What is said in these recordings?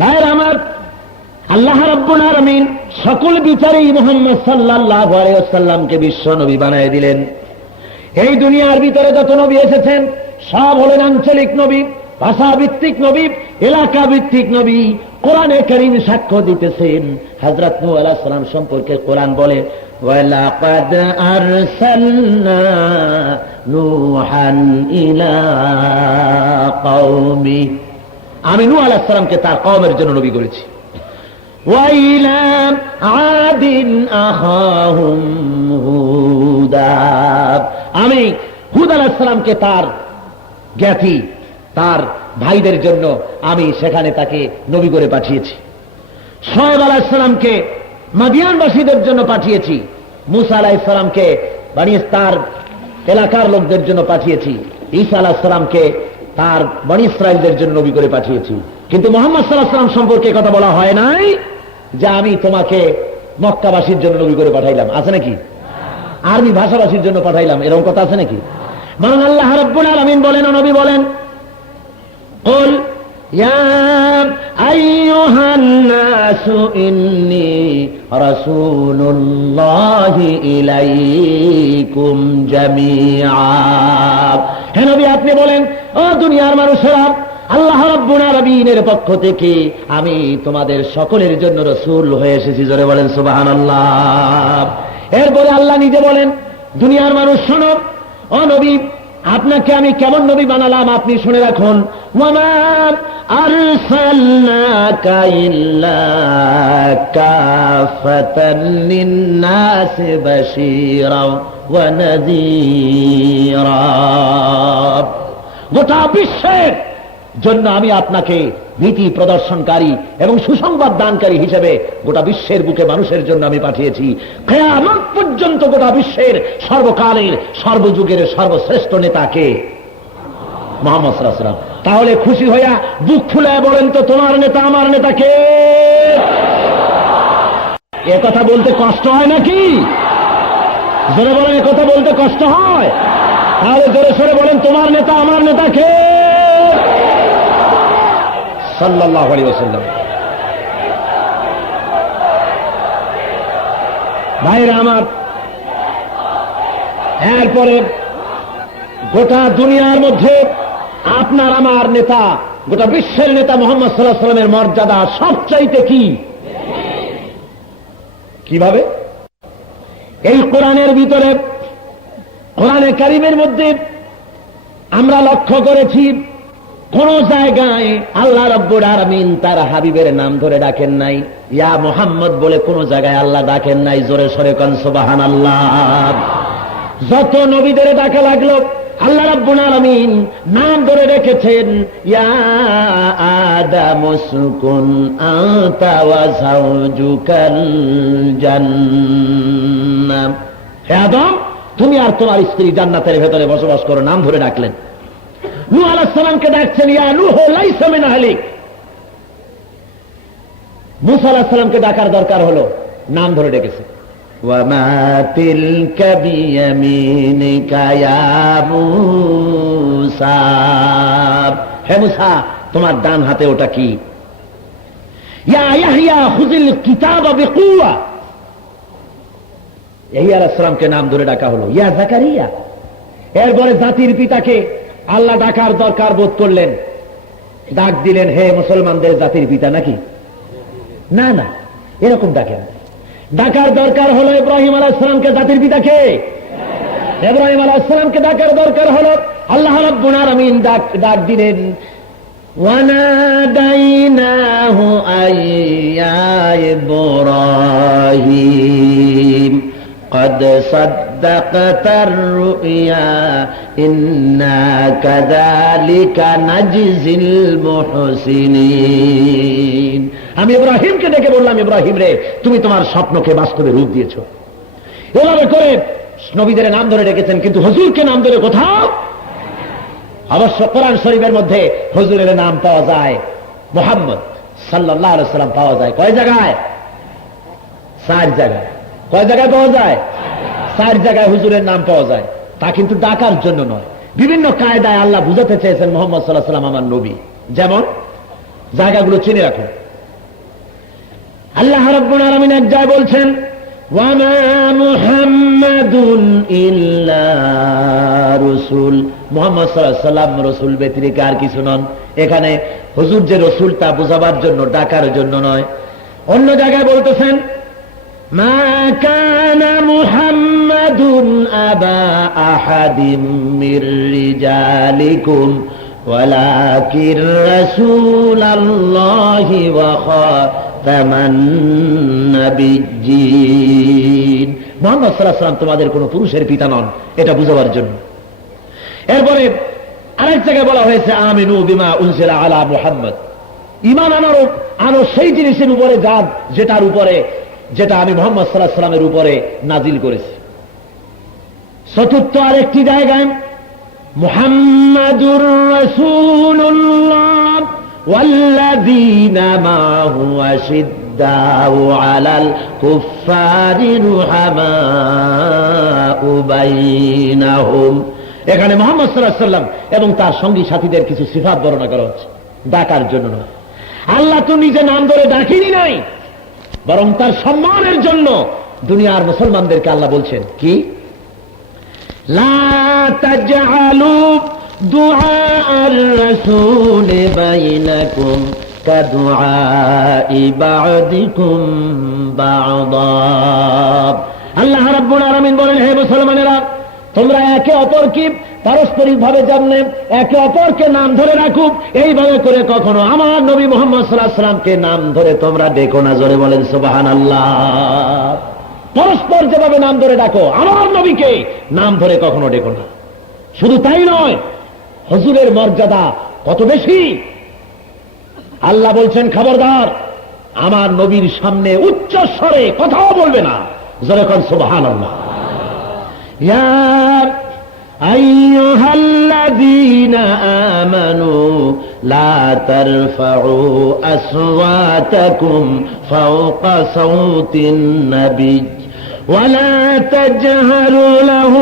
ভাইয়ের আমার, আল্লাহ রাব্বুল আলামিন সকল বিচারী মুহাম্মদ সাল্লাল্লাহু আলাইহি ওয়াসাল্লামকে বিশ্ব নবী বানায় দিলেন। এই দুনিয়ার ভিতরে যত নবী এসেছেন সব হলেন আঞ্চলিক নবী, ভাষাভিত্তিক নবী, এলাকা ভিত্তিক নবী। কোরআনে কারীম সাক্ষ্য দিতেছেন। হযরত নূহ আলাইহিস সালাম সম্পর্কে কোরআন বলে, ওয়ালাকাদ আরসালনা নূহান ইলা কওমি, আমি নূহ আলাইহিস সালামকে তার কওমের জন্য নবী করেছি। ওয়াইলা আদিন আখাহুম হুদা, আমি হুদ আলাইহিস সালামকে তার জ্ঞাতি, তার ভাইদের জন্য আমি সেখানে তাকে নবী করে পাঠিয়েছি। শুআয়ব আলাইহিস সালামকে মাদিয়ানবাসীদের জন্য পাঠিয়েছি। মূসা আলাইহিস সালামকে তার এলাকার লোকদের জন্য পাঠিয়েছি। ঈসা আলাইহিস সালামকে তার বনী ইসরাইলদের জন্য নবী করে পাঠিয়েছি। কিন্তু মুহাম্মদ সাল্লাল্লাহু আলাইহি ওয়াসাল্লাম সম্পর্কে কথা বলা হয় নাই যে আমি তোমাকে মক্কাবাসীর জন্য নবী করে পাঠাইলাম। আছে নাকি? আরবি ভাষাভাষীর জন্য পাঠাইলাম, এরকম কথা আছে নাকি? মান আল্লাহ রাব্বুল আলামিন বলেন, নবী বলেন, কুল ইয়া আইয়ুহান নাসু ইন্নী রাসূলুল্লাহি ইলাইকুম জামিআ। হে নবী, আপনি বলেন, ও দুনিয়ার মানুষেরা, আল্লাহ রাব্বুল আলামিনের পক্ষ থেকে আমি তোমাদের সকলের জন্য রাসূল হয়ে এসেছি। জোরে বলেন সুবহানাল্লাহ। এরপরে আল্লাহ নিজে বলেন, দুনিয়ার মানুষ শোনো, ও নবী, আপনাকে আমি কেমন নবী বানালাম আপনি শুনে রাখুন। ওয়ামা আরসালনাকা ইল্লা কাফাতান লিন-নাসি বাশীরা ওয়া নাযীরা, গোটা বিশ্বের জন্য আমি আপনাকে নীতি প্রদর্শনকারী এবং সুসংবাদ দানকারী হিসেবে গোটা বিশ্বের বুকে মানুষের জন্য আমি পাঠিয়েছি। কিয়ামত পর্যন্ত গোটা বিশ্বের সর্বকালের সর্বযুগের সর্বশ্রেষ্ঠ নেতাকে মুহাম্মদ সাল্লাল্লাহু আলাইহি ওয়াসাল্লাম। তাহলে খুশি হইয়া বুক ফুলে বলেন তো, তোমার নেতা আমার নেতা কে? এ কথা বলতে কষ্ট হয় নাকি? জোরে বলেন, এ কথা বলতে কষ্ট হয়? তাহলে জোরে সরে বলেন, তোমার নেতা আমার নেতা কে? সাল্লাল্লাহু আলাইহি ওয়াসাল্লাম। ভাইরা আমার, এরপরে গোটা দুনিয়ার মধ্যে আপনার আমার নেতা, গোটা বিশ্বের নেতা মুহাম্মদ সাল্লাল্লাহু আলাইহি ওয়াসাল্লামের মর্যাদা সবচাইতে কি? কিভাবে? এই কোরআনের ভিতরে, কোরআনে কারীমের মধ্যে আমরা লক্ষ্য করেছি কোন জায়গায় আল্লাহ রাব্বুল আলামিন তার হাবিবের নাম ধরে ডাকেন নাই। ইয়া মুহাম্মদ বলে কোন জায়গায় আল্লাহ ডাকেন নাই। জোরে সরে কোন সুবহানাল্লাহ। যত নবীদের ডাকা লাগলো আল্লাহ রাব্বুল আলামিন নাম ধরে রেখেছেন, ইয়া আদম উসকুন আনতা ওয়া যাওজুকাল জান্নাহ, হে আদম তুমি আর তোমার স্ত্রী জান্নাতের ভেতরে বসবাস করো। নাম ধরে ডাকলেন। নূহ আলাইহিস সালামকে ডাকছেন, ইয়া নূহ লাইসা মিন আহলিক। মূসা আলাইহিস সালামকে ডাকার দরকার হলো, নাম ধরে ডেকেছে, ওয়া মা তিলকা বিয়ামিনিকা ইয়া মূসা, হে মূসা তোমার ডান হাতে ওটা কি? ইয়া ইয়াহইয়া খুযিল কিতাবা বিকুওয়া, ইয়াহইয়া আলাইহিস সালামকে নাম ধরে ডাকা হলো। ইয়া যাকারিয়া, এরপরে জাতির পিতাকে আল্লাহ ডাকার দরকার বোধ করলেন, ডাক দিলেন, হে মুসলমানদের জাতির পিতা নাকি? না না, এরকম ডাকেন। ডাকার দরকার হলো ইব্রাহিম আলাইহিস সালামকে জাতির পিতাকে। ইব্রাহিম আলাইহিস সালামকে ডাকার দরকার হলো, আল্লাহ রাব্বুল আলামিন ডাক দিলেন, ওয়ানাদাইনাহু আইয়া ইব্রাহিম قد صدقت الرؤيا إنا كذلك نجزي المحسنين। আমি ইব্রাহিমকে ডেকে বললাম, ইব্রাহিম রে তুমি তোমার স্বপ্নকে বাস্তবে রূপ দিয়েছো। এভাবে করে নবীদের নাম ধরে ডেকেছেন, কিন্তু হুজুরকে নাম ধরে কোথাও? অবশ্য কোরআন শরীফের মধ্যে হুজুরের নাম পাওয়া যায়, মুহাম্মদ সাল্লাল্লাহু আলাইহি ওয়াসাল্লাম পাওয়া যায় কয় জায়গায়? 4 জায়গায়। কয় জায়গায় পাওয়া যায়? 4 জায়গায় হুজুরের নাম পাওয়া যায়। তা কিন্তু ডাকার জন্য নয়, বিভিন্ন কায়দায় আল্লাহ বুঝাতে চেয়েছেন মুহাম্মদ সাল্লাল্লাহু আলাইহি ওয়াসাল্লাম আমার নবী। যেমন জায়গাগুলো চিনে রাখুন। আল্লাহ রাব্বুল আলামিন এক জায়গায় বলছেন, ওয়ামা মুহাম্মাদুন ইল্লা রাসূল, মুহাম্মদ সাল্লাল্লাহু আলাইহি ওয়াসাল্লাম রাসূল ব্যতিরেকে আর কিছু নন। এখানে হুজুর যে রাসূল তা বোঝাবার জন্য, ডাকার জন্য নয়। অন্য জায়গায় বলতেছেন, মা কানা মুহাম্মাদুন আবা আহাদিম মির রিজালিকুম ওয়ালাকিন রাসূলুল্লাহি ওয়া খাতামান নাবিয়্যিন। মুহাম্মদ সাল্লাল্লাহু আলাইহি ওয়াসাল্লাম তোমাদের কোনো পুরুষের পিতা নন, এটা বুঝাবার জন্য। এরপরে আরেক জায়গায় বলা হয়েছে, আমিনু বিমা উনজিলা আলা মুহাম্মদ, ঈমান আনো সেই জিনিসের উপরে যেটা আমি মুহাম্মদ সাল্লাল্লাহু আলাইহি ওয়াসাল্লামের উপরে নাজিল করেছি। চতুর্থ আরেকটি জায়গায়, মুহাম্মাদুর রাসূলুল্লাহ ওয়াল্লাযীনা মাআহু আশিদ্দাউ আলাল কুফফারি রুহামাউ বাইনাহুম। এখানে মুহাম্মদ সাল্লাল্লাহু আলাইহি ওয়াসাল্লাম এবং তার সঙ্গী সাথীদের কিছু সিফাত বর্ণনা করা হচ্ছে, ডাকার জন্য নয়। আল্লাহ তো নিজে নাম ধরে ডাকেনি নাই, বরং তার সম্মানের জন্য দুনিয়ার মুসলমানদেরকে আল্লাহ বলছেন কি, লা তাজআলু দুআআর রাসূল বাইনাকুম কাদুআই বা'দিকুম বা'দা। আল্লাহ রাব্বুল আলামিন বলেন, হে মুসলমানেরা, তোমরা একে অপরকে পারস্পরিক ভাবে জানলে, একে অপরকে নাম ধরে রাখুক, এইভাবে করে কখনো আমার নবী মুহাম্মদ সাল্লাল্লাহু আলাইহি ওয়াসাল্লামকে নাম ধরে তোমরা ডেকো না। জোরে বলেন সুবহানাল্লাহ। পরস্পর যেভাবে নাম ধরে ডাকো, আমার নবীকে নাম ধরে কখনো ডেকো না। শুধু তাই নয়, হুজুরের মর্যাদা কত বেশি। আল্লাহ বলছেন, খবরদার, আমার নবীর সামনে উচ্চ স্বরে কথাও বলবে না। জোরে কোন সুবহানাল্লাহ। ইয়া আইয়ুহাল্লাযীনা আমানু লা তারফাউ আসওয়াতাকুম ফাওকা সাওতিন নবী ولا تجهروا له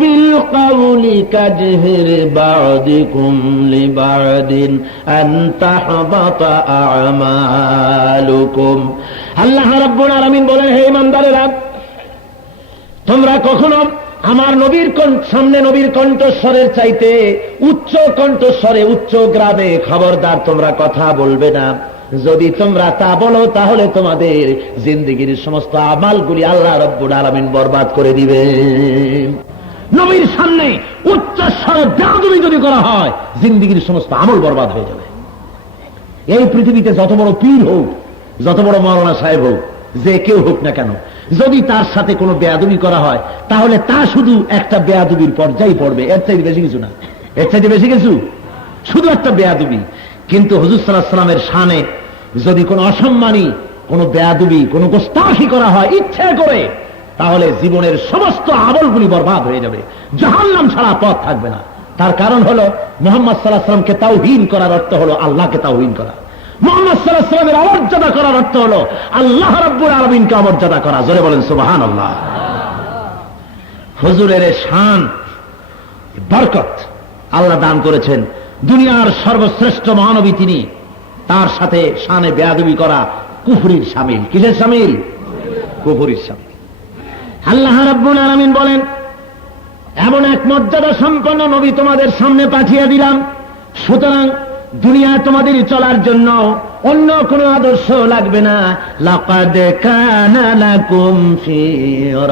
بالقول كجهر بعضكم لبعض أن تحبط أعمالكم। আল্লাহ রাব্বুল আলামিন বলেন, হে ঈমানদারেরা, তোমরা কখনো আমার নবীর সামনে নবীর কণ্ঠস্বরের চাইতে উচ্চ কণ্ঠস্বরে, উচ্চ গ্রামে খবরদার তোমরা কথা বলবে না। যদি তোমরা তা বলো, তাহলে তোমাদের জিন্দেগির সমস্ত আমালগুলি আল্লাহ রাব্বুল আলামিন বরবাদ করে দিবেন। নবীর সামনে উচ্চ স্বরে বেয়াদবি যদি করা হয়, জিন্দেগির সমস্ত আমল বরবাদ হয়ে যাবে। এই পৃথিবীতে যত বড় পীর হোক, যত বড় মাওলানা সাহেব হোক, যে কেউ হোক না কেন, যদি তার সাথে কোনো বেয়াদবি করা হয়, তাহলে তা শুধু একটা বেয়াদবির পর্যায়ে পড়বে, এর চাইতে বেশি কিছু না। এর চাইতে বেশি কিছু, শুধু একটা বেয়াদবি। কিন্তু হুজুর সাল্লাল্লাহু আলাইহি ওয়াসাল্লামের শানে যদি কোনো অসম্মানী, কোনো বেয়াদবি, কোনো গোস্তাখি করা হয় ইচ্ছে করে, তাহলে জীবনের সমস্ত আমলগুলি বরবাদ হয়ে যাবে, জাহান্নাম ছাড়া পথ থাকবে না। তার কারণ হলো, মুহাম্মদ সাল্লাল্লাহু আলাইহি ওয়াসাল্লামকে তাওহীন করার অর্থ হলো আল্লাহকে তাওহীন করা। মুহাম্মদ সাল্লাল্লাহু আলাইহি ওয়াসাল্লামের অমর্যাদা করার অর্থ হলো আল্লাহ রাব্বুল আলামিনকে অমর্যাদা করা। জোরে বলেন সুবহানাল্লাহ। হুজুরের শান, বরকত আল্লাহ দান করেছেন। দুনিয়ার সর্বশ্রেষ্ঠ মহানবী তিনি, তার সাথে শানে বেয়াদবি করা কুফরির শামিল। কিসের শামিল? কুফরির শামিল। আল্লাহ রাব্বুল আলামিন বলেন, এমন এক মর্যাদা সম্পন্ন নবী তোমাদের সামনে পাঠিয়ে দিলাম, সুতরাং দুনিয়ায় তোমাদের চলার জন্য অন্য কোনো আদর্শ লাগবে না। লাকাদ কানা লাকুম ফি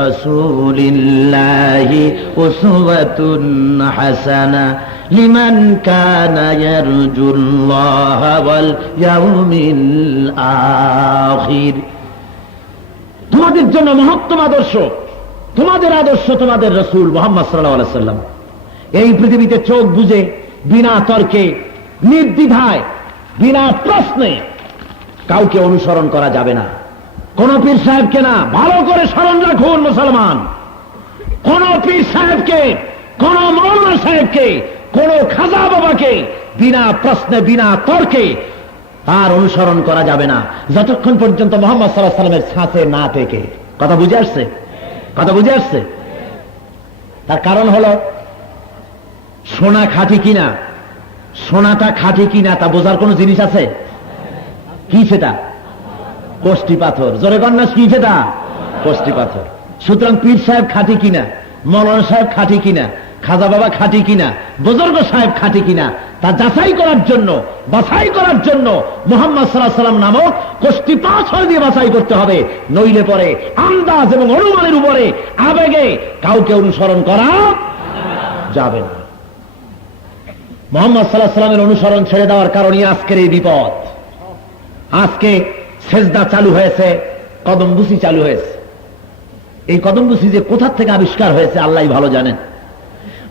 রাসূলিল্লাহি উসওয়াতুন হাসানা লিমান কানা ইয়ারজুল্লাহা ওয়াল ইয়াউমিল আখির। তোমাদের জন্য মহত্তম আদর্শ, তোমাদের আদর্শ তোমাদের রাসূল মুহাম্মদ সাল্লাল্লাহু আলাইহি ওয়াসাল্লাম। এই পৃথিবীতে চোখ বুজে, বিনা তর্কে, নির্দ্বিধায়, বিনা প্রশ্নে কাউকে অনুসরণ করা যাবে না। কোন পীর সাহেবকে না। ভালো করে স্মরণ রাখুন মুসলমান, কোন পীর সাহেবকে, কোন মৌলানা সাহেবকে, কোন খাজা বাবাকে বিনা প্রশ্নে, বিনা তর্কে তার অনুসরণ করা যাবে না, যতক্ষণ পর্যন্ত মুহাম্মদ সাল্লাল্লাহু আলাইহি ওয়াসাল্লামের ছাঁচে না টেকে। কথা বুঝে আসছে? কথা বুঝে আসছে? তার কারণ হলো, সোনা খাঁটি কিনা, সোনাটা খাঁটি কিনা তা বোঝার কোন জিনিস আছে কি? সেটা কষ্টি পাথর। জোরে কন্যা কি সেটা? কষ্টি পাথর। সুতরাং পীর সাহেব খাঁটি কিনা, মৌলানা সাহেব খাঁটি কিনা, খাজা বাবা খাঁটি কিনা, বুজুর্গ সাহেব খাঁটি কিনা, তা যাচাই করার জন্য, বাছাই করার জন্য মুহাম্মদ সাল্লাল্লাহু আলাইহি ওয়াসাল্লাম নামক কষ্টি পাথর দিয়ে বাছাই করতে হবে। নইলে পরে আন্দাজ এবং অনুমানের উপরে আবেগে কাউকে অনুসরণ করা যাবে না। মুহাম্মদ সাল্লাল্লাহু আলাইহি ওয়াসাল্লামের অনুসরণ ছেড়ে দেওয়ার কারণে আজকের এই বিপদ। আজকে সেজদা চালু হয়েছে, কদমবুসি চালু হয়েছে। এই কদমবুসি যে কোথা থেকে আবিষ্কার হয়েছে আল্লাহই ভালো জানেন।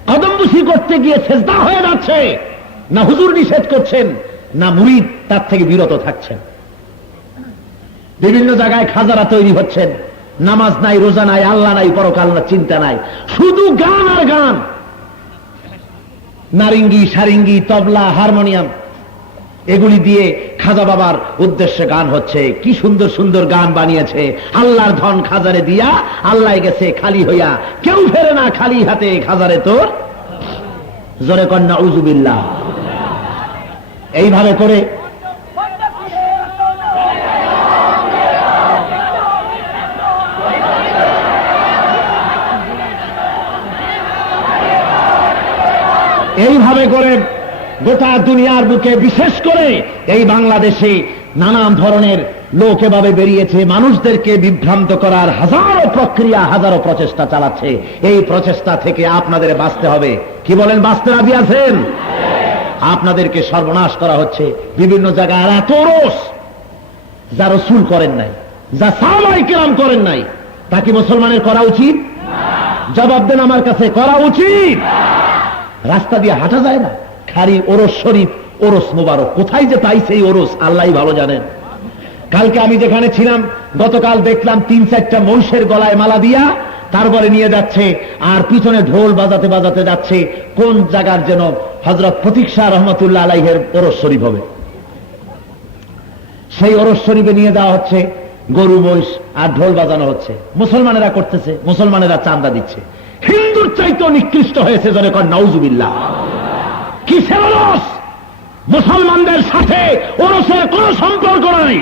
কদমবুসি করতে গিয়ে সেজদা হয়ে যাচ্ছে, না হুজুর নিষেধ করছেন, না মুরিদ তার থেকে বিরত থাকছেন। বিভিন্ন জায়গায় খাজারা তৈরি হচ্ছেন, নামাজ নাই, রোজা নাই, আল্লাহ নাই, পরকাল না, চিন্তা নাই, শুধু গান আর গান। নারিঙ্গি, সারিঙ্গি, তবলা, হারমোনিয়াম এগুলি দিয়ে খাজা বাবার উদ্দেশ্যে গান হচ্ছে। কি সুন্দর সুন্দর গান বানিয়েছে। আল্লাহর ধন খাজারে দিয়া, আল্লাহ গেছে খালি হইয়া, কেউ ফেরে না খালি হাতে খাজারে তোর। জোরে কন্যা উযুবিল্লাহ। এইভাবে করে গোটা দুনিয়ার বুকে, বিশেষ করে এই বাংলাদেশে নানান ধরনের লোক এভাবে বেরিয়েছে মানুষদেরকে বিভ্রান্ত করার হাজারো প্রক্রিয়া, হাজারো প্রচেষ্টা চালাচ্ছে। এই প্রচেষ্টা থেকে আপনাদের বাঁচতে হবে। কি বলেন, বাঁচতে রাজি আছেন? আপনাদেরকে সর্বনাশ করা হচ্ছে বিভিন্ন জায়গায়। আর এত রোষ, যা রাসূল করেন নাই, যা সাহাবায়ে কেরাম করেন নাই, তা কি মুসলমানের করা উচিত? জবাব দেন আমার কাছে, করা উচিত? রাস্তা দিয়ে হাঁটা যায় না, খালি ওরস শরীফ, ওরস মোবারক। কোথায় যে তাই সেই ওরস আল্লাহই ভালো জানেন। কালকে আমি যেখানে ছিলাম, গতকাল দেখলাম ৩-৪টা মহিষের গলায় মালা দিয়া তারপরে নিয়ে যাচ্ছে, আর পিছনে ঢোল বাজাতে বাজাতে যাচ্ছে। কোন জায়গার যেন হযরত ফতিক শাহ রহমতুল্লাহ আলাইহির ওরস শরীফ হবে, সেই ওরস শরীফে নিয়ে যাওয়া হচ্ছে গরু, মহিষ, আর ঢোল বাজানো হচ্ছে। মুসলমানেরা করতেছে, মুসলমানেরা চাঁদা দিচ্ছে। হিন্দুর চাইতেও নিকৃষ্ট হয়েছে। জনে কর নাউজুবিল্লাহ। কিসের ওরস? মুসলমানদের সাথে ওরসের কোন সম্পর্ক নাই।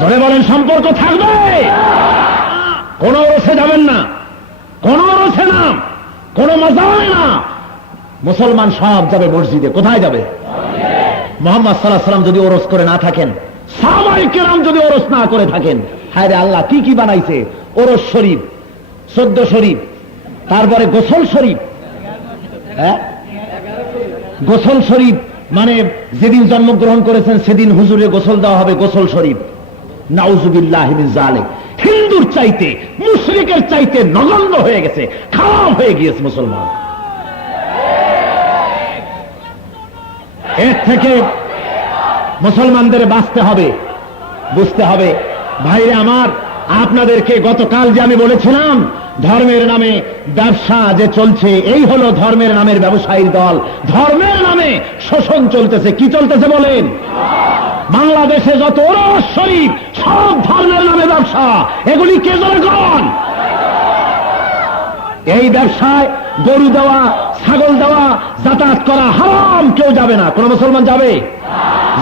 ধরে বলেন, সম্পর্ক থাকবে? কোন ওরসে যাবেন না, কোন ওরসে না, কোন মাজারে না। মুসলমান সব যাবে মসজিদে। কোথায় যাবে? মুহাম্মদ সাল্লাল্লাহু আলাইহি ওয়াসাল্লাম যদি ওরস করে না থাকেন, সাহাবায়ে কেরাম যদি ওরস না করে থাকেন, হায় রে আল্লাহ, কি কি বানাইছে। ওরস শরীফ, 14 শরীফ, তারপরে গোসল শরীফ। গোসল শরীফ মানে যেদিন জন্মগ্রহণ করেছেন সেদিন হুজুরে গোসল দেওয়া হবে, গোসল শরীফ। নাউজুবিল্লাহি মিন যালিক। হিন্দুর চাইতে, মুশরিকের চাইতে নগণ্য হয়ে গেছে, খারাপ হয়ে গিয়েছে মুসলমান। এর থেকে মুসলমানদের বাঁচতে হবে, বুঝতে হবে। ভাইরে আমার, আপনাদেরকে গতকাল যে আমি বলেছিলাম ধর্মের নামে ব্যবসা যে চলছে, এই হলো ধর্মের নামের ব্যবসায়ীর দল। ধর্মের নামে শোষণ চলতেছে। কি চলতেছে বলেন? বাংলাদেশে যত ওরস শরীফ, সব ধর্মের নামে ব্যবসা। এগুলি কে জোরে করেন? এই ব্যবসায় গরু দেওয়া, ছাগল দেওয়া, যাতায়াত করা হারাম। কেউ যাবে না। কোন মুসলমান যাবে?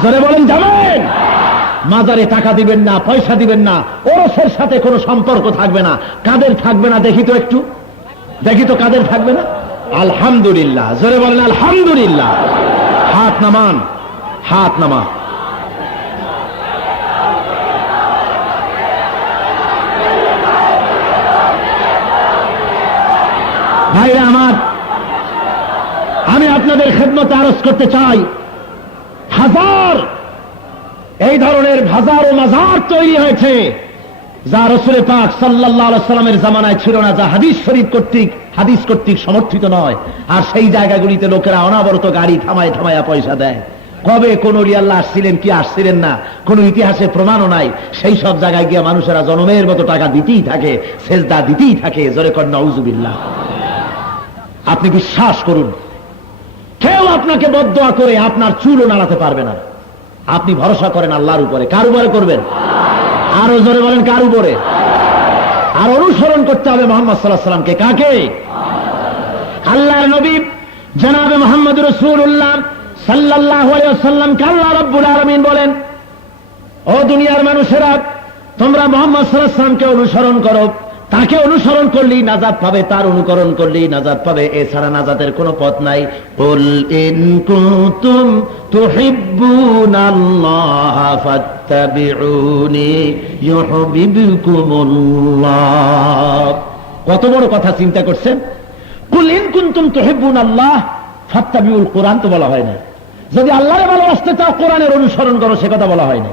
জোরে বলেন, যাবেন? মাজারে টাকা দিবেন না, পয়সা দিবেন না, ওরসের সাথে কোনো সম্পর্ক থাকবে না। কাদের থাকবে না দেখি তো, একটু দেখি তো কাদের থাকবে না। আলহামদুলিল্লাহ। জোরে বলেন আলহামদুলিল্লাহ। হাত নামান, হাত নামান। ভাইরা আমার, আমি আপনাদের খেদমতে আরজ করতে চাই, হাজার এই ধরনের হাজার ও মাজার তৈরি হয়েছে, যা রাসূল পাক সাল্লাল্লাহু আলাইহি ওয়াসাল্লামের জামানায় ছিল না, যা হাদিস কর্তৃক সমর্থিত নয়। আর সেই জায়গাগুলিতে লোকেরা অনবরত গাড়ি থামায় থামায়া পয়সা দেয়। কবে কোন ওলি আল্লাহ আসছিলেন কি আসছিলেন না, কোন ইতিহাসে প্রমাণও নাই। সেই সব জায়গায় গিয়ে মানুষেরা জনমের মতো টাকা দিতেই থাকে, সেজদা দিতেই থাকে। জোরে কর নাউজুবিল্লাহ। আপনি বিশ্বাস করুন, কেউ আপনাকে বদদোয়া করে আপনার চুলও নাড়াতে পারবে না। আপনি ভরসা করেন আল্লাহর উপরে। কার উপরে করবেন? আরো জোরে বলেন, কার উপরে? আর অনুসরণ করতে হবে মুহাম্মদ সাল্লাল্লাহু আলাইহি ওয়াসাল্লামকে। কাকে? আল্লাহর নবী জনাবে মুহাম্মদ রাসূলুল্লাহ সাল্লাল্লাহু আলাইহি ওয়াসাল্লামকে আল্লাহ রাব্বুল আলামিন বলেন, ও দুনিয়ার মানুষেরা, তোমরা মুহাম্মদ সাল্লাল্লাহু আলাইহি ওয়াসাল্লামকে অনুসরণ করো। তাকে অনুসরণ করলেই নাজাত পাবে, তার অনুকরণ করলেই নাজাত পাবে, এছাড়া নাজাতের কোনো পথ নাই। কুল ইন কুনতুম তুহিব্বুনাল্লাহ ফাত্তাবিউনি ইউহিব্বুকুমুল্লাহ। কত বড় কথা চিন্তা করছেন। কুল ইন কুনতুম তুহিব্বুনাল্লাহ ফাত্তাবিউল কুরআন তো বলা হয় না। যদি আল্লাহরে ভালোবাসতে চাও কোরআনের অনুসরণ করো, সে কথা বলা হয় না।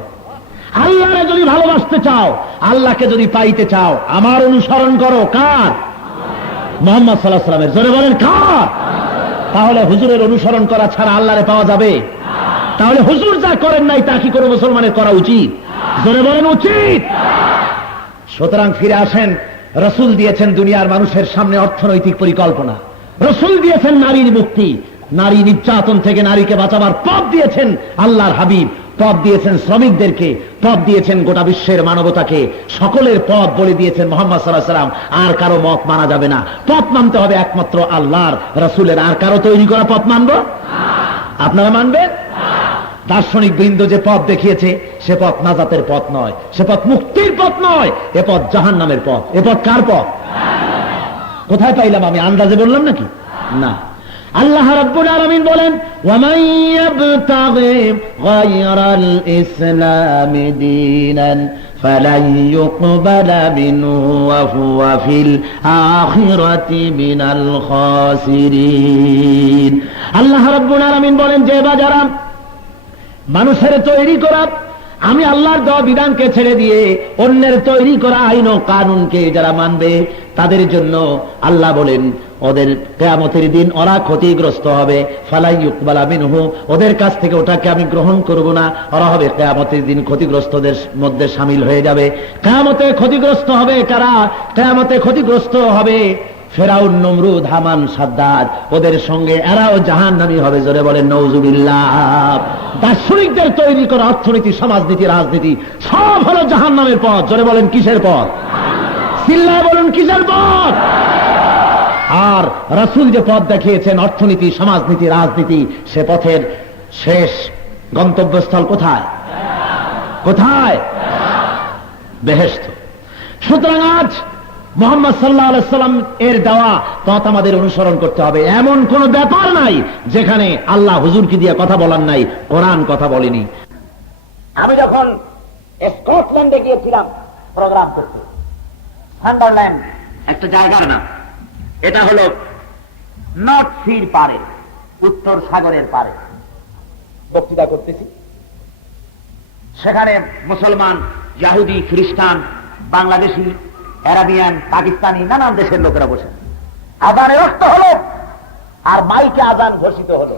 আল্লাহরে যদি ভালোবাসতে চাও, আল্লাহকে যদি পাইতে চাও, আমার অনুসরণ করো। কার? মুহাম্মদ সাল্লাল্লাহু আলাইহি ওয়াসাল্লামের। জোরে বলেন কার? তাহলে হুজুরের অনুসরণ করা ছাড়া আল্লাহরে পাওয়া যাবে? তাহলে হুজুর যা করেন নাই তা কি কোনো মুসলমানের করা উচিত? জোরে বলেন উচিত। সুতরাং ফিরে আসেন, রাসূল দিয়েছেন দুনিয়ার মানুষের সামনে অর্থনৈতিক পরিকল্পনা, রাসূল দিয়েছেন নারীর মুক্তি, নারী নির্যাতন থেকে নারীকে বাঁচাবার পথ দিয়েছেন আল্লাহর হাবিব, পথ দিয়েছেন শ্রমিকদেরকে, পথ দিয়েছেন গোটা বিশ্বের মানবতাকে, সকলের পথ বলে দিয়েছেন মুহাম্মদ সাল্লাল্লাহু আলাইহি ওয়াসাল্লাম। আর কারো মত মানা যাবে না, পথ মানতে হবে একমাত্র আল্লাহর রাসূলের। আর কারো তৈরি করা পথ মানব? আপনারা মানবেন? দার্শনিক বৃন্দ যে পথ দেখিয়েছে সে পথ নাজাতের পথ নয়, সে পথ মুক্তির পথ নয়, এ পথ জাহান্নামের পথ। এ পথ কার পথ? কোথায় পাইলাম আমি? আন্দাজে বললাম নাকি? না। আল্লাহ রাব্বুল আলামিন বলেন, ওয়ামান ইয়াবতাগি গায়রাল ইসলামি দীনান ফালান ইউকবালা মিনহু ওয়া হুয়া ফিল আখিরাতি মিনাল খাসিরিন। আল্লাহ রাব্বুল আলামিন বলেন, যে বাজারা মানুষের তৈরি করা আমি আল্লাহর দেওয়া বিধানকে ছেড়ে দিয়ে অন্যের তৈরি করা আইন ও কানুনকে যারা মানবে, তাদের জন্য আল্লাহ বলেন ওদের কিয়ামতের দিন ওরা ক্ষতিগ্রস্ত হবে। ফালা ইউকবালা মিনহু, ওদের কাছ থেকে ওটাকে আমি গ্রহণ করব না, ওরা হবে কিয়ামতের দিন ক্ষতিগ্রস্তদের মধ্যে শামিল হয়ে যাবে। কিয়ামতে ক্ষতিগ্রস্ত হবে কারা? কিয়ামতে ক্ষতিগ্রস্ত হবে ফেরাউন, নমরুদ, হামান, সাদ্দাদ, ওদের সঙ্গে এরাও জাহান্নামী হবে। জোরে বলেন নাউজুবিল্লাহ। দার্শনিকদের তৈরি করা অর্থনীতি, সমাজনীতি, রাজনীতি সব হলো জাহান্নামের পথ। জোরে বলেন কিসের পথ? চিল্লায় বলুন কিসের পথ? আর রাসূল যে পথ দেখিয়েছেন অর্থনীতি, সমাজনীতি, রাজনীতি, সে পথের শেষ গন্তব্যস্থল কোথায়? কোথায়? বেহেশত। সুতরাং আজ মুহাম্মদ সাল্লাল্লাহু আলাইহি ওয়াসাল্লাম এর দেওয়া পথ আমাদের অনুসরণ করতে হবে। এমন কোন ব্যাপার নাই যেখানে আল্লাহ হুজুরকে দিয়ে কথা বলার নাই, কোরআন কথা বলেনি। আমি যখন স্কটল্যান্ডে গিয়েছিলাম প্রোগ্রাম করতে, সান্ডারল্যান্ড একটা জায়গার নাম, এটা হলো নর্থ সির পারে, উত্তর সাগরের পারে বক্তৃতা করতেছি। সেখানে মুসলমান, ইহুদি, খ্রিস্টান, বাংলাদেশি, আরাবিয়ান, পাকিস্তানি, নানান দেশের লোকেরা বসে আযানের রক্ত হলো আর মাইকে আযান ঘোষিত হলো,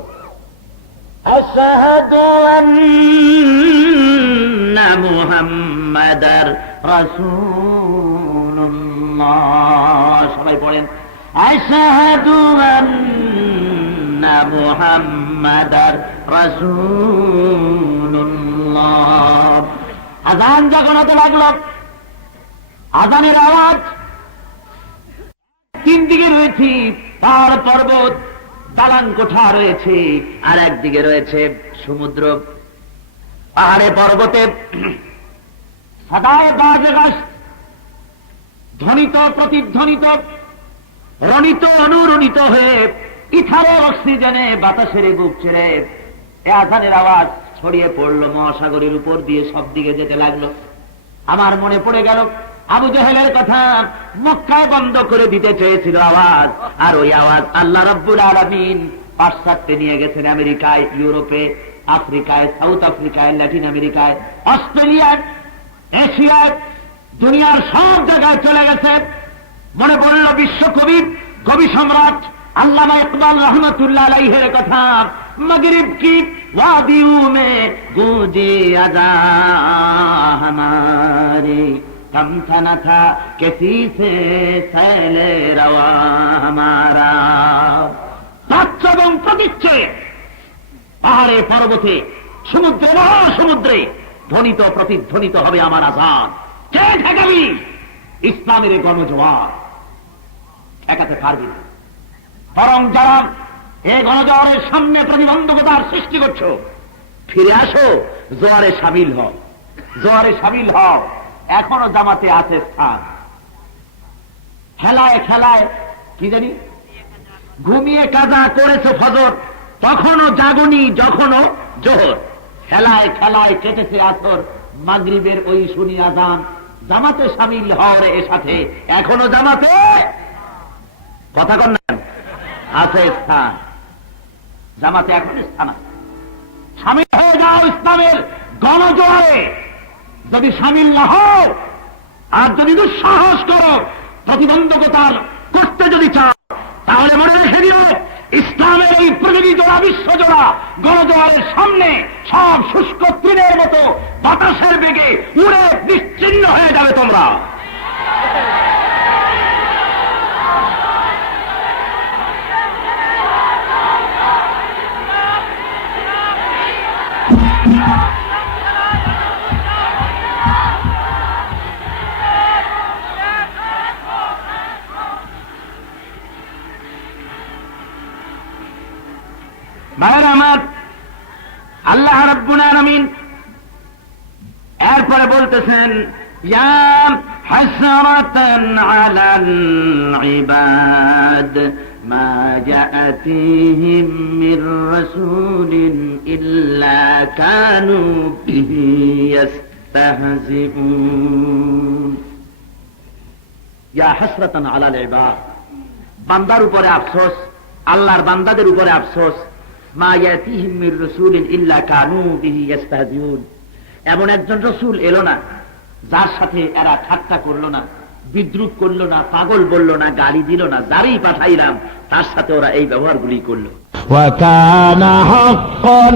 আশহাদু আন্না মুহাম্মাদার রাসূলুল্লাহ। সবাই পড়েন, আশহাদু আন্না মুহাম্মাদার রাসূলুল্লাহ। আযান যখন হতে লাগলো, আযানের আওয়াজ তিন দিকে রয়েছে, পাহাড় পর্বত, দালান কোঠা রয়েছে, আর একদিকে রয়েছে সমুদ্র। পাহাড়ে পর্বতে সদায় বাজগাস ধ্বনিত, প্রতিধ্বনিত, রণিত, অনুরণিত হয়ে ইথারে অক্সিজেনে বাতাসের বুক ছেড়ে এ আযানের আওয়াজ ছড়িয়ে পড়লো মহাসাগরের উপর দিয়ে, সব দিকে যেতে লাগলো। আমার মনে পড়ে গেল আবু জেহেলের কথা। মক্কায় বন্ধ করে দিতে চেয়েছিল আওয়াজ, আর ওই আওয়াজ আল্লাহ রাব্বুল আলামিন পাশ্চাত্যে নিয়ে গেছেন, আমেরিকায়, ইউরোপে, আফ্রিকায়, সাউথ আফ্রিকায়, ল্যাটিন আমেরিকায়, অস্ট্রেলিয়ায়, এশিয়ায়, দুনিয়ার সব জায়গায় চলে গেছে। মনে পড়ল বিশ্বকবি, কবি সম্রাট আল্লামা ইকবাল রহমতুল্লাহ আলাইহির কথা, মগরিব কি ওয়াদিউ মে গুঁজে আযা হামারে, থমথনা থা কিসি সে সैले রওয়া হামারা। প্রাচ্য এবং প্রতীচ্যে, পাহাড়ে পর্বতে, সমুদ্রে, মহাসমুদ্রে ধ্বনিত, প্রতিধ্বনিত হবে আমার আযান। কে ঠেকাবি? ইসলামের গণজোয়ার ঠেকাতে পারবি না। বরং যারা এই গণজোয়ারের সামনে প্রতিবন্ধকতার সৃষ্টি করছো, ফিরে আসো, জোয়ারে সামিল হও। জোয়ারে সামিল হও, এখনো জামাতে আছে স্থান। খেলায় খেলায় কি জানি ঘুমিয়ে কাজা করেছো ফজর, তখনও জাগনি যখনও জোহর। খেলায় খেলায় কেটেছে আসর, মাগরিবের ওই শুনি আজান। জামাতে সামিল হওয়ার এর সাথে এখনো জামাতে কথা কন না আছে স্থান, জামাতে এখন স্থান আছে। সামিল হয়ে যাও ইসলামের গণজোয়ারে। যদি সামিল না হও আর যদি দুঃসাহস করো, প্রতিবন্ধকতা করতে যদি চাও, তাহলে মনে রেখে দিও ইসলামের এই প্রযোগী জোড়া, বিশ্ব জোড়া গণজোয়ারের সামনে সব শুষ্ক তৃণের মতো বাতাসের বেগে উড়ে নিশ্চিহ্ন হয়ে যাবে তোমরা। ভাইরা আমার, আল্লাহ রাব্বুল আলামিন এরপরে বলতেছেন, ইয়া হাসরাতান আলাল ইবাদ মা জাআতিহিম মির রাসূলিন ইল্লা কানু বিহি ইস্তাহজিউন। ইয়া হাসরাতান আলাল ইবাদ, বান্দার উপরে আফসোস, আল্লাহর বান্দাদের উপরে আফসোস। মা ইয়াতিহিম মির রাসূলিন ইল্লা কানু বিহি ইস্তাহজিউন, এমন একজন রসুল এলো না যার সাথে এরা ঠাট্টা করলো না, বিদ্রুপ করলো না, পাগল বললো না, গালি দিল না। যারই পাঠাইলাম তার সাথে ওরা এই ব্যবহারগুলি করলো। ওয়া কানা হাক্কান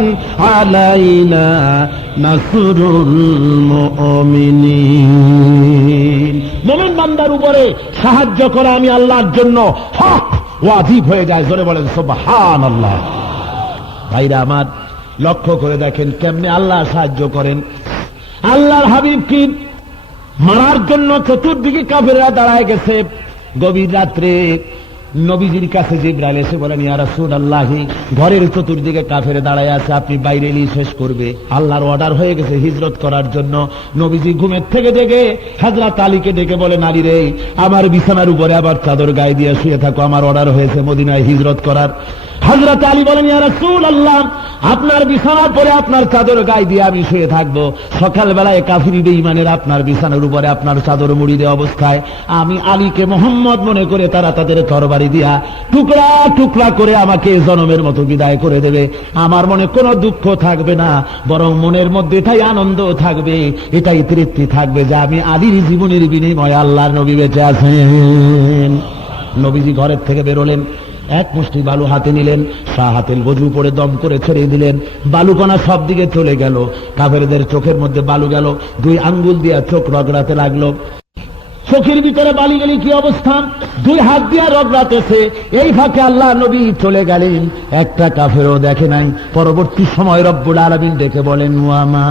আলাইনা নাসরুল মুমিনিন, মুমিন বান্দার উপরে সাহায্য করা আমি আল্লাহর জন্য হক, ওয়াজিব হয়ে যায়। জোরে বলেন সুবহানাল্লাহ। ভাইরা আমার, লক্ষ্য করে দেখেন কেমনে আল্লাহ সাহায্য করেন। আল্লাহর হাবিব কি মারার জন্য চতুর্দিকে কাফেররা দাঁড়ায় গেছে। গভীর রাত্রে নবীজির কাছে জিবরাইল এসে বলেন, ইয়া রাসূলুল্লাহ, ঘরের চতুর্দিকে কাফের দাঁড়ায় আছে, আপনি বাইরে এলেই শেষ করবে। আল্লাহর অর্ডার হয়ে গেছে হিজরত করার জন্য। নবীজি ঘুমের থেকে জেগে হযরত আলীকে ডেকে বলেন, আলী রে, আমার বিছানার উপরে আবার চাদর গায়ে দিয়ে শুয়ে থাকো, আমার অর্ডার হয়েছে মদিনায় হিজরত করার। হযরত আলী বলেন, ইয়া রাসূলুল্লাহ, আপনার বিছানার পরে আপনার চাদর গায়ে দিয়ে আমি শুয়ে থাকবো। সকালবেলায় কাফির বেঈমানের আপনার বিছানার উপরে আপনার চাদর মুড়ি দেওয়া অবস্থায় আমি আলীকে মোহাম্মদ মনে করে তারা তাদের তরবারি দিয়া টুকরা টুকরা করে আমাকে জনমের মতো বিদায় করে দেবে। আমার মনে কোনো দুঃখ থাকবে না, বরং মনের মধ্যে এটাই আনন্দ থাকবে, এটাই তৃপ্তি থাকবে যে আমি আলীর জীবনের বিনিময়ে আল্লাহর নবী বেঁচে আছেন। নবীজি ঘরের থেকে বেরোলেন, এক মুষ্টি বালু হাতে নিলেন, হাতের বজু পরে দম করে ছেড়ে দিলেন। বালুকণা সব দিকে চলে গেল, কাফেরদের চোখের মধ্যে বালু গেল, দুই আঙ্গুল দিয়া চোখ রগড়াতে লাগলো। চোখের ভিতরে বালি গেলে কি অবস্থা, দুই হাত দিয়া রগড়াতেছে। এই ফাঁকে আল্লাহ নবী চলে গেলেন, একটা কাফেরও দেখে নাই। পরবর্তী সময় রব্বুল আলামিন ডেকে বলেন, ওয়ামা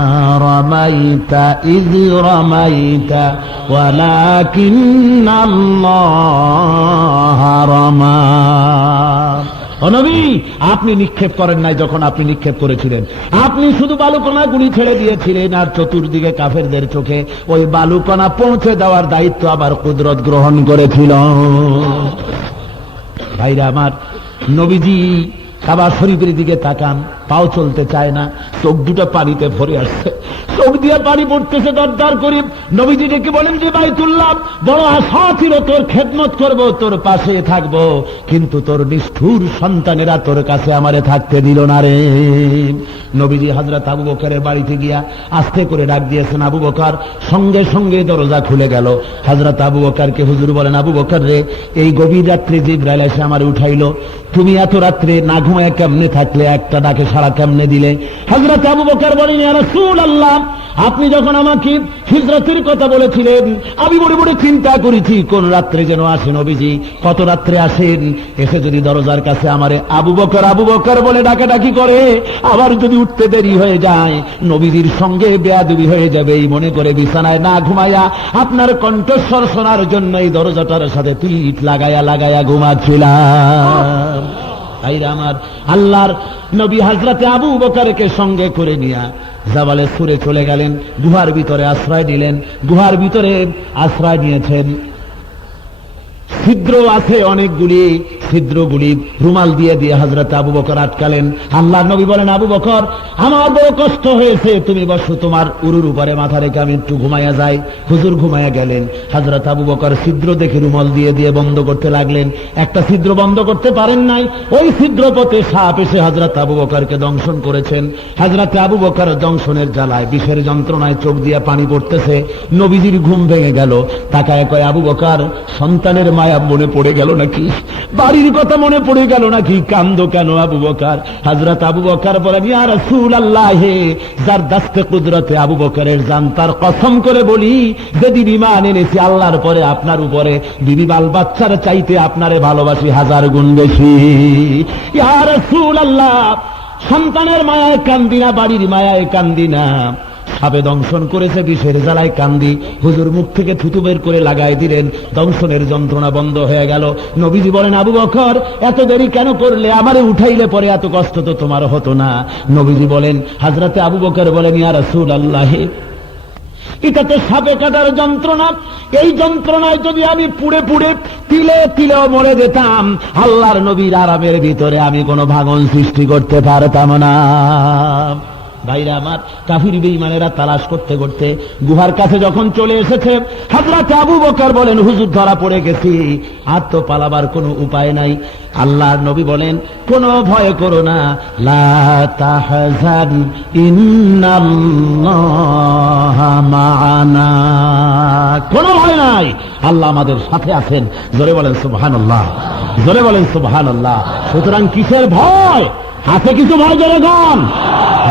রামাইতা ইয রামাইতা ওয়ালাকিন্নাল্লাহ রামা। ও নবী, আপনি নিক্ষেপ করেন নাই যখন আপনি নিক্ষেপ করেছিলেন, আপনি শুধু বালুকণা গুলি ছেড়ে দিয়েছিলেন, আর চতুর্দিকে কাফেরদের চোখে ওই বালুকণা পৌঁছে দেওয়ার দায়িত্ব আবার কুদরত গ্রহণ করেছিল। ভাইরা আমার, নবীজি কাবা শরীফের দিকে তাকান, পাও চলতে চায় না, চোখ দুটো পানিতে ভরে আসছে, চোখ দিয়ে পানি পড়তেছে দরদর করে। নবীজি ডেকে বলেন যে বাইতুল্লাহ, বড় আশা ছিল তোর খেদমত করব, তোর পাশে থাকব, কিন্তু তোর নিষ্ঠুর সন্তানেরা তোর কাছে আমারে থাকতে দিল না রে। নবীজি হযরত আবু বকরের বাড়িতে গিয়া আস্তে করে ডাক দিয়েছেন, আবু বকর। সঙ্গে সঙ্গে দরজা খুলে গেল। হযরত আবু বকরকে হুজুর বলেন, আবু বকর রে, এই গভীর রাত্রে জিবরাইল এসে আমারে উঠাইলো, তুমি এত রাত্রে না ঘুমায় কেমনে থাকলে, একটা ডাকে সাড়া কেমনে দিলে? হযরত আবু বকর বলেন, ইয়া রাসূলুল্লাহ, আপনি যখন আমাকে হিজরতের কথা বলেছিলেন, আমি বড় বড় চিন্তা করেছি কোন রাত্রে যেন আসেন নবীজি, কত রাত্রে আসেন, এসে যদি দরজার কাছে আমারে আবু বকর বলে ডাকাডাকি করে, আবার যদি উঠতে দেরি হয়ে যায়, নবীজির সঙ্গে বেয়াদবি হয়ে যাবে, এই মনে করে বিছানায় না ঘুমাইয়া আপনার কণ্ঠস্বর শোনার জন্য এই দরজাটার সাথে তুইট লাগাইয়া ঘুমাচ্ছিলাম। তাই আমার আল্লাহর নবী হযরতে আবু বকরকে সঙ্গে করে নিয়া জাবালে সুরে চলে গেলেন, গুহার ভিতরে আশ্রয় নিলেন। গুহার ভিতরে আশ্রয় নিয়েছেন, ছিদ্র আছে অনেকগুলি, ছিদ্রগুলি রুমাল দিয়ে দিয়ে হযরত আবু বকর আটকালেন। আল্লাহর নবী বলেন, আবু বকর, আমার বড় কষ্ট হয়েছে, তুমি বসো, তোমার উরুর উপরে মাথা রেখে আমি একটু ঘুমাইয়া যাই। হুজুর ঘুমাইয়া গেলেন। হযরত আবু বকর ছিদ্র দেখে রুমাল দিয়ে দিয়ে বন্ধ করতে লাগলেন। একটা ছিদ্র বন্ধ করতে পারেন নাই, ওই ছিদ্র পথে সাপ এসে হযরত আবু বকরকে দংশন করেছেন। হযরত আবু বকর দংশনের জ্বালায়, বিষের যন্ত্রণায় চোখ দিয়ে পানি পড়তেছে। নবীজির ঘুম ভেঙে গেল। তাকায় কয়, আবু বকর, সন্তানের মায়া মনে পড়ে গেল নাকি? বাড়ির কথা মনে পড়ে গেল নাকি? কান্দো কেন আবু বকর? হযরত আবু বকর বলেন, ইয়া রাসূলুল্লাহ, যার দাস্তে কুদরতে আবু বকরের জান, তার কসম করে বলি, যেদিন ঈমান এনেছি আল্লাহর পরে আপনার উপরে, বিবি বাল বাচ্চার চাইতে আপনারে ভালোবাসি 1000 গুণ বেশি। ইয়া রাসূলুল্লাহ, সন্তানের মায়ায় কান্দি না, বাড়ির মায়ায় কান্দি না, সাপে দংশন করেছে, বিষের জ্বালায় কান্দি। হুজুর মুখ থেকে থুতু বের করে লাগাই দিলেন, দংশনের যন্ত্রণা বন্ধ হয়ে গেল। নবীজি বলেন, আবু বকর, এত দেরি কেন করলে? আমারে উঠাইলে পরে এত কষ্ট তো তোমার হতো না। নবীজি বলেন, হযরতে আবু বকর বলেন, ইয়া রাসূলুল্লাহ, এটা তো সাপে কাটার যন্ত্রণা, এই যন্ত্রণায় যদি আমি পুড়ে পুড়ে তিলে তিলেও মরে যেতাম, আল্লাহর নবীর আরামের ভিতরে আমি কোনো ভাঙন সৃষ্টি করতে পারতাম না। ভাইরা আমার, কাফির বেঈমানেরা তালাশ করতে করতে গুহার কাছে যখন চলে এসেছে, হযরত আবু বকর বলেন, হুজুর ধরা পড়ে গেছি, আর তো পালাবার কোনো উপায় নাই। আল্লাহর নবী বলেন, কোনো ভয় করো না, লা তাহজান ইন্নাল্লাহা মা'ানা, কোনো ভয় নাই, আল্লাহ আমাদের সাথে আছেন। জোরে বলেন সুবহানাল্লাহ, জোরে বলেন সুবহানাল্লাহ। সুতরাং কিসের ভয়? আছে কিছু ভয়? জোরে গান,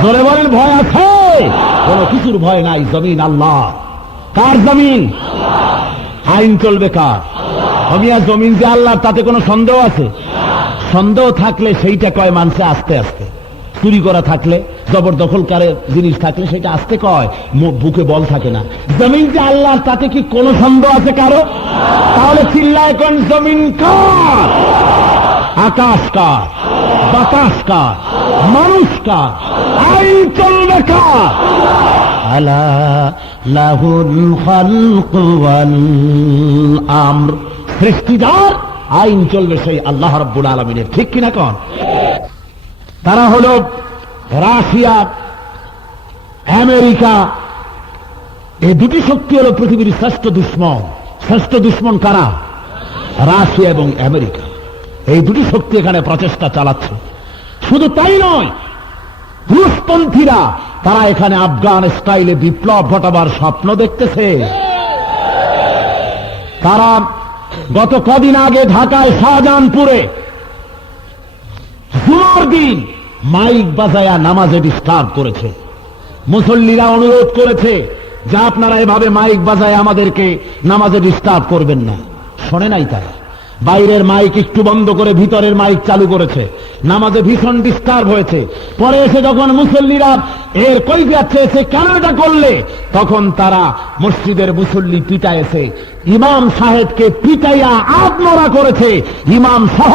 জোরে বলেন, ভয় আছে? কোনো কিছুর ভয় নাই। জমিন আল্লাহ। কার জমিন? আইন চলবে কার? অমিয়া জমিন যে আল্লাহ, তাতে কোনো সন্দেহ আছে? সন্দেহ থাকলে সেইটা কয় মানছে আস্তে আস্তে। চুরি করা থাকলে, জবরদখলকারী জিনিস থাকলে সেটা আস্তে কয়, বুকে বল থাকে না। জমিন যে আল্লাহ, তাতে কি কোনো সন্দেহ আছে কারো? তাহলে চিল্লায় কোন, জমিন কার? আকাশ কার? বাতাস কার? মানুষ কার? আইন চলবে কার? আলা লাহুল খালকু ওয়াল আমর, সৃষ্টিদার, আইন চলবে সেই আল্লাহ রাব্বুল আলামিনের। ঠিক কিনা কোন? তারা হলো রাশিয়া, আমেরিকা, এই দুটি শক্তি হলো পৃথিবীর শ্রেষ্ঠ দুশ্মন। শ্রেষ্ঠ দুশ্মন কারা? রাশিয়া এবং আমেরিকা। এই দুটি শক্তি এখানে প্রচেষ্টা চালাচ্ছে। শুধু তাই নয়, রুশপন্থীরা তারা এখানে আফগান স্টাইলে বিপ্লব ঘটাবার স্বপ্ন দেখতেছে। তারা গত কদিন আগে ঢাকায় শাহজাহানপুরে জুমার দিন মাইক বাজায়া নামাজে ডিস্টার্ব করেছে। মুসল্লিরা অনুরোধ করেছে যে আপনারা এভাবে মাইক বাজায় আমাদেরকে নামাজে ডিস্টার্ব করবেন না। শোনে নাই তারা, বাইরের মাইক একটু বন্ধ করে ভিতরের মাইক চালু করেছে। নামাজে ভীষণ ডিস্টার্ব হয়েছে। পরে এসে যখন মুসল্লিরা এর কৈফিয়ত চেয়েছে, কেন এটা করলে, তখন তারা মসজিদের মুসল্লি পিটাইছে, ইমাম সাহেবকে পিটাইয়া আত্মরা করেছে, ইমাম সহ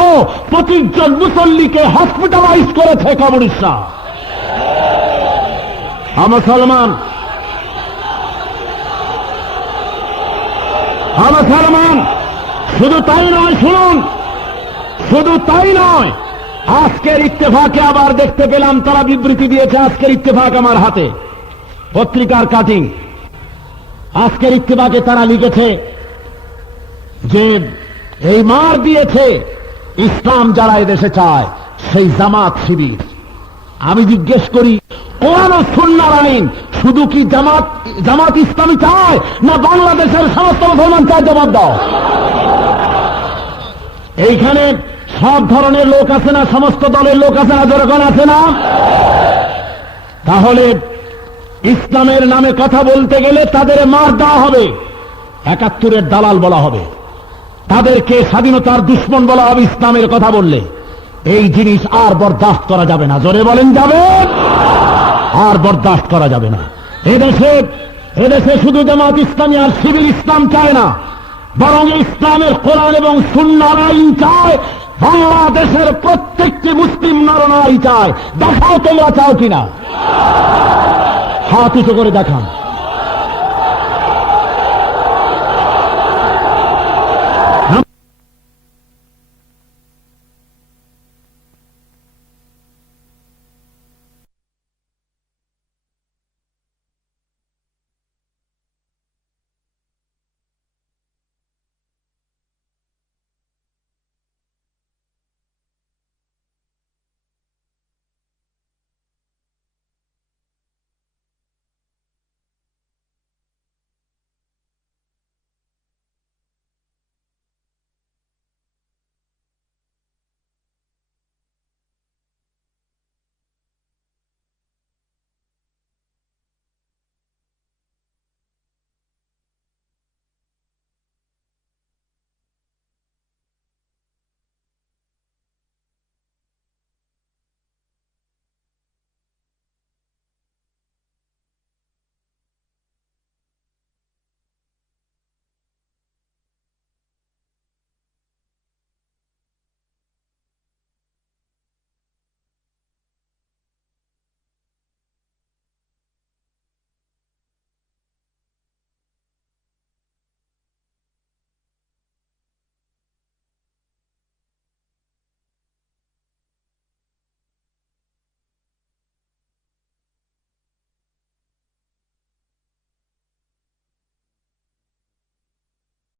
25 জন মুসল্লিকে হসপিটালাইজ করেছে কবরস্থান। মুসলমান, মুসলমান, শুধু তাই নয়, শুনুন, শুধু তাই নয়, আজকের ইত্তেফাকে আবার দেখতে পেলাম তারা বিবৃতি দিয়েছে। আজকের ইত্তেফাক আমার হাতে, পত্রিকার কাটিং। আজকের ইত্তেফাকে তারা লিখেছে যে এই মার দিয়েছে ইসলাম যারা এদেশে চায়, সেই জামাত শিবির। আমি জিজ্ঞেস করি, কোরআন ও সুন্নাহর আইন শুধু কি জামাত ইসলামী চায়, না বাংলাদেশের সমস্ত মুসলমান চায়? জবাব দাও। এইখানে সব ধরনের লোক আছে না? সমস্ত দলের লোক আছে না? যেরকম আছে না? তাহলে ইসলামের নামে কথা বলতে গেলে তাদের মার দেওয়া হবে, 71-এর দালাল বলা হবে, তাদেরকে স্বাধীনতার দুশ্মন বলা হবে ইসলামের কথা বললে। এই জিনিস আর বরদাস্ত করা যাবে না। জোরে বলেন, যাবে? আর বরদাস্ত করা যাবে না। এদেশে শুধু জামাত ইসলামী আর শিবির ইসলাম চায় না, বরং ইসলামের কোরআন এবং সুন্নাহর আইন চায়। বাংলাদেশের প্রত্যেকটি মুসলিম নরনারী চায়। দেখাও তোমরা চাও কিনা। হাত উঁচু করে দেখান।